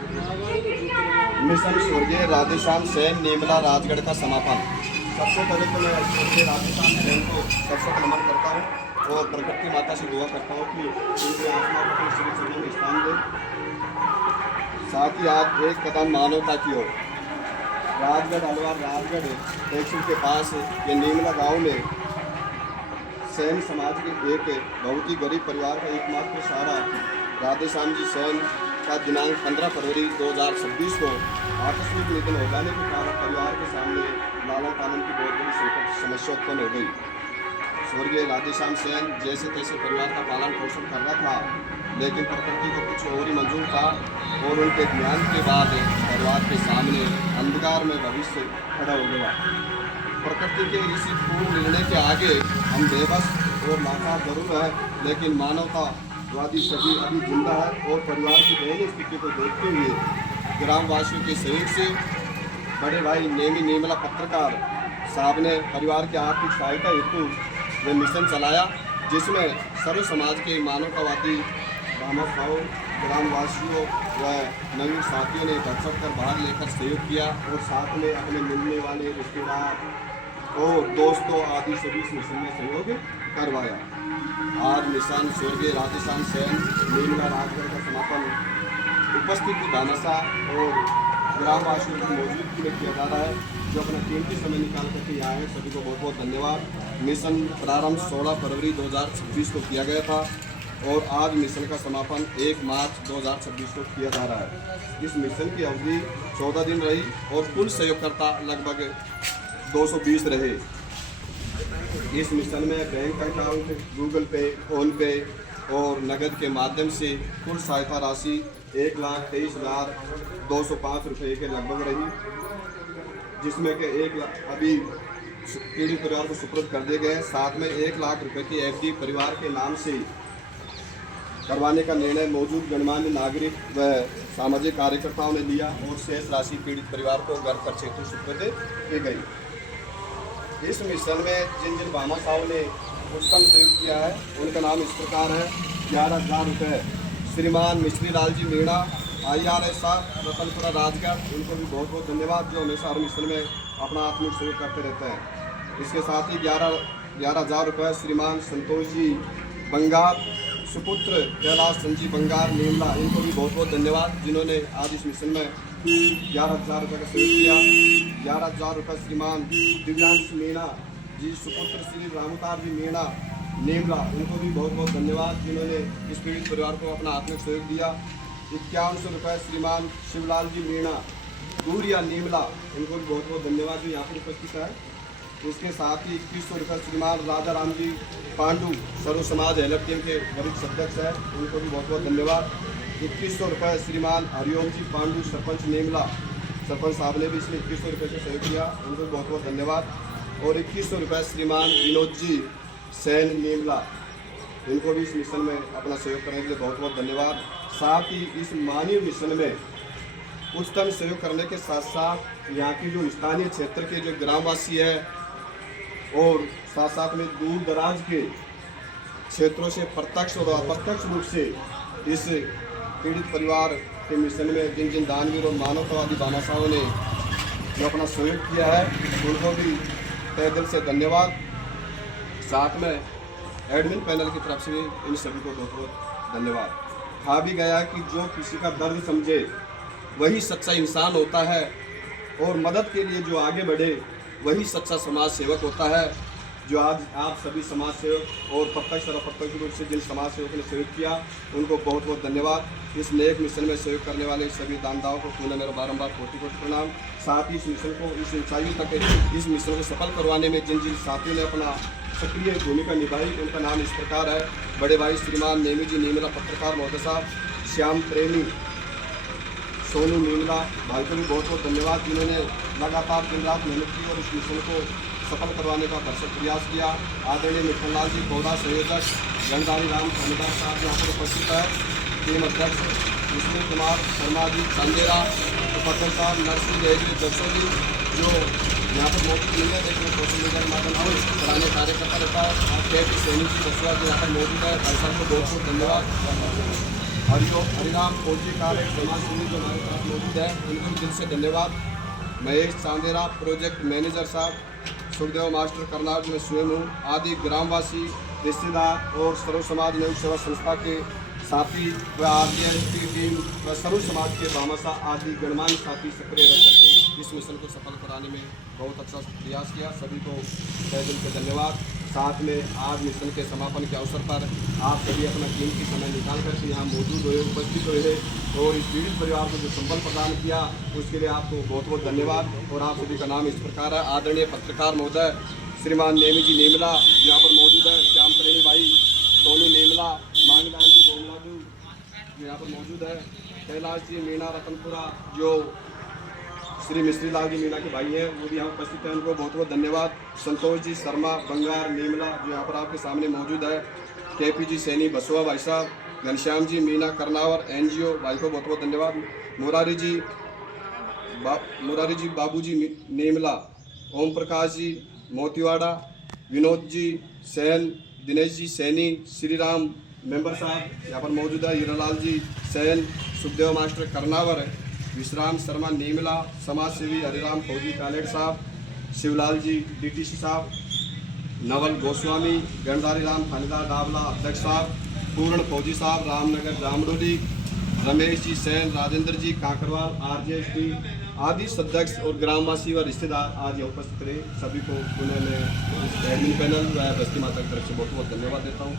Mission स्वर्गीय राधेश्याम सेन नेमला राजगढ़ का समापन। सबसे पहले तो मैं स्वर्गीय राधेश्याम सेन को सबसे नमन करता हूँ और प्रकृति माता से दुआ करता हूँ कि उनकी आत्मा को अपने श्री चरणों में स्थान दे। साथ ही आज एक कदम मानवता की ओर। राजगढ़ अलवार राजगढ़ तहसील के पास ये नेमला गांव में सेन समाज के एक बहुत ही गरीब परिवार का एकमात्र सहारा राधेश्याम जी सेन का दिनांक 15 फरवरी 2026 को आकस्मिक निधन हो जाने के कारण परिवार के सामने लालन पालन की बहुत बड़ी संकट समस्या उत्पन्न हो गई। स्वर्गीय राधेश्याम सेन जैसे तैसे परिवार का पालन पोषण कर रहा था, लेकिन प्रकृति को कुछ और ही मंजूर था और उनके ध्यान के बाद परिवार के सामने अंधकार में भविष्य खड़ा हो गया। प्रकृति के इसी पूर्ण निर्णय के आगे हम बेबस और लाचार जरूर है, लेकिन मानवतावादी सभी अभी जिंदा है और परिवार की दयनीय स्थिति को देखते हुए ग्रामवासियों के सहयोग से बड़े भाई नेमी नेमला पत्रकार साहब ने परिवार की आर्थिक सहायता हेतु वे मिशन चलाया, जिसमें सर्व समाज के मानवतावादी भाव ग्रामवासियों व नवीन साथियों ने बढ़ चढ़ कर भाग लेकर सहयोग किया और साथ में अपने मिलने वाले रिश्तेदार और दोस्तों आदि सभी इस मिशन में सहयोग करवाया। आज मिशन स्वर्गीय राधेश्याम सेन नेमला राजगढ़ का समापन उपस्थित भामाशाह और ग्रामवासियों की मौजूदगी में किया जा रहा है, जो अपना कीमती समय निकाल करके यहाँ आए। सभी को बहुत बहुत धन्यवाद। मिशन प्रारंभ 16 फरवरी 2026 को किया गया था और आज मिशन का समापन 1 मार्च 2026 को किया जा रहा है। इस मिशन की अवधि 14 दिन रही और कुल सहयोगकर्ता लगभग 220 रहे। इस मिशन में बैंक अकाउंट, गूगल पे, फोन पे और नगद के माध्यम से कुल सहायता राशि 1,23,205 रुपये के लगभग रही, जिसमें कि 1 लाख अभी पीड़ित परिवार को सुपुर्द कर दिए गए। साथ में 1 लाख रुपए की एफडी परिवार के नाम से करवाने का निर्णय मौजूद गणमान्य नागरिक व सामाजिक कार्यकर्ताओं ने लिया और शेष राशि पीड़ित परिवार को घर खर्च हेतु सुपुर्द की गई। इस मिशन में जिन जिन भामाशाहों ने उत्तम सहयोग किया है उनका नाम इस प्रकार है। 11,000 रुपये श्रीमान मिश्री लाल जी मीणा, IRS रतनपुरा राजगढ़, उनको भी बहुत बहुत धन्यवाद, जो हमेशा हर मिशन में अपना आत्मिक सहयोग करते रहते हैं। इसके साथ ही 11,000 रुपये श्रीमान संतोष जी बंगार, सुपुत्र कैलाश संजीव बंगार नेमला, इनको भी बहुत बहुत धन्यवाद, जिन्होंने आज इस मिशन में 11,000 रुपये का सहयोग किया। 11,000 रुपये श्रीमान दिव्यांश मीणा जी, सुपुत्र श्री रामतार जी मीणा नेमला, उनको भी बहुत बहुत धन्यवाद, जिन्होंने इस पीड़ित परिवार को अपना आत्मिक सहयोग दिया। 5100 रुपये श्रीमान शिवलाल जी मीणा दूरिया नेमला, इनको भी बहुत बहुत धन्यवाद, जो यहाँ पर उपस्थित है। इसके साथ ही 2100 रुपये श्रीमान राजा राम जी पांडू, सर्व समाज हेल्प टीम के वरिष्ठ अध्यक्ष हैं, उनको भी बहुत बहुत धन्यवाद। 2100 रुपये श्रीमान हरिओम जी पांडू सरपंच नेमला, सरपंच साहब ने भी इसमें 2100 रुपये से सहयोग किया, उनको भी बहुत बहुत धन्यवाद। और 2100 रुपये श्रीमान विनोद जी सेन नेमला, इनको भी इस मिशन में अपना सहयोग करने के लिए बहुत बहुत धन्यवाद। साथ ही इस मानवीय मिशन में उच्चतम सहयोग करने के साथ साथ यहाँ की जो स्थानीय क्षेत्र के जो ग्रामवासी है और साथ साथ में दूर दराज के क्षेत्रों से प्रत्यक्ष और अप्रत्यक्ष रूप से इस पीड़ित परिवार के मिशन में जिन जिन दानवीर और मानवतावादी भामाशाहों ने जो अपना सहयोग किया है, उनको भी तहे दिल से धन्यवाद। साथ में एडमिन पैनल की तरफ से भी इन सभी को बहुत बहुत धन्यवाद। कहा भी गया कि जो किसी का दर्द समझे वही सच्चा इंसान होता है और मदद के लिए जो आगे बढ़े वही सच्चा समाज सेवक होता है। जो आज आप सभी समाज सेवक और प्रत्यक्ष और अप्रत्यक्ष रूप से जिन समाज सेवकों ने सहयोग किया, उनको बहुत बहुत धन्यवाद। इस नेक मिशन में सहयोग करने वाले सभी दानदाओं को पुनः मेरा बारंबार कोटि-कोटि प्रणाम। साथ ही इस मिशन को इस ऊंचाइयों तक इस मिशन को सफल करवाने में जिन जिन साथियों ने अपना सक्रिय भूमिका निभाई, उनका नाम इस प्रकार है। बड़े भाई श्रीमान नेमी जी नेमला पत्रकार महोदय साहब, श्याम प्रेमी सोनू नेमला भाई को भी बहुत बहुत धन्यवाद, जिन्होंने लगातार दिन रात मेहनत की और इस मिशन को सफल करवाने का भरसक प्रयास किया। आदरणीय मिठन लाल जी पौधा संयोजक, गणधारी राम धर्मदास साहब यहाँ पर उपस्थित है, टीम अध्यक्ष विष्णु कुमार शर्मा जी चंदेरा, उपाध्यक्ष साहब नरसिंह जय जी दर्शो जी, जो यहाँ पर मौजूद नहीं है लेकिन सोशल मीडिया के माध्यम से पुराने कार्यकर्ता रहता है। सैनिक जी दसवा जी यहाँ पर मौजूद है, भाई साहब को बहुत बहुत धन्यवाद। हरिराम फौजी कालेज समाज सेवी जो हमारे साथ मौजूद है, उनको दिल से धन्यवाद। महेश चांदेरा प्रोजेक्ट मैनेजर साहब, सुखदेव मास्टर करनाल में स्वयं हूँ, आदि ग्रामवासी, रिश्तेदार और सर्व समाज न्यूज सेवा संस्था के साथी व RGS की टीम व सर्व समाज के भामाशाह आदि गणमान्य साथी सक्रिय रह करके इस मिशन को सफल कराने में बहुत अच्छा प्रयास किया। सभी को तहे दिल से धन्यवाद। साथ में आज मिशन के समापन के अवसर पर आप सभी अपना कीमती समय निकाल करके यहाँ मौजूद हुए, उपस्थित हुए और इस पीड़ित परिवार को जो संबल प्रदान किया उसके लिए आपको बहुत बहुत धन्यवाद। और आप सभी का नाम इस प्रकार है। आदरणीय पत्रकार महोदय श्रीमान नेमी जी नेमला यहाँ पर मौजूद है, श्याम प्रेमी भाई, सोनू नेमला, मांगीलाल जी गोमलादू यहाँ पर मौजूद है, कैलाश जी मीना रतनपुरा जो श्री मिश्री लाल जी मीना के भाई हैं वो भी यहाँ उपस्थित हैं, उनको बहुत बहुत धन्यवाद। संतोष जी शर्मा बंगार नेमला जो यहाँ पर आपके सामने मौजूद है, KP जी सैनी बसवा भाई साहब, घनश्याम जी मीना करनावर NGO भाई को बहुत बहुत धन्यवाद। मुरारी जी बाबू जी नेमला, ओम प्रकाश जी मोतीवाड़ा, विनोद जी सैन, दिनेश जी सैनी, श्री राम मेंबर साहब यहाँ पर मौजूद है, हीरालाल जी सैन, सुखदेव मास्टर करनावर, विश्राम शर्मा नेमला, समाज सेवी हरिराम फौजी कालेट साहब, शिवलाल जी DTC साहब, नवल गोस्वामी, गणधारी राम थानेदार डावला अध्यक्ष साहब, पूर्ण फौजी साहब रामनगर जामडोली, रमेश जी सैन, राजेंद्र जी काकरवाल RJST आदि सदस्य और ग्रामवासी व रिश्तेदार आज यहाँ उपस्थित रहे। सभी को पुनः मैं एडमिन पैनल व बस्ती माता की तरफ से बहुत बहुत धन्यवाद देता हूँ।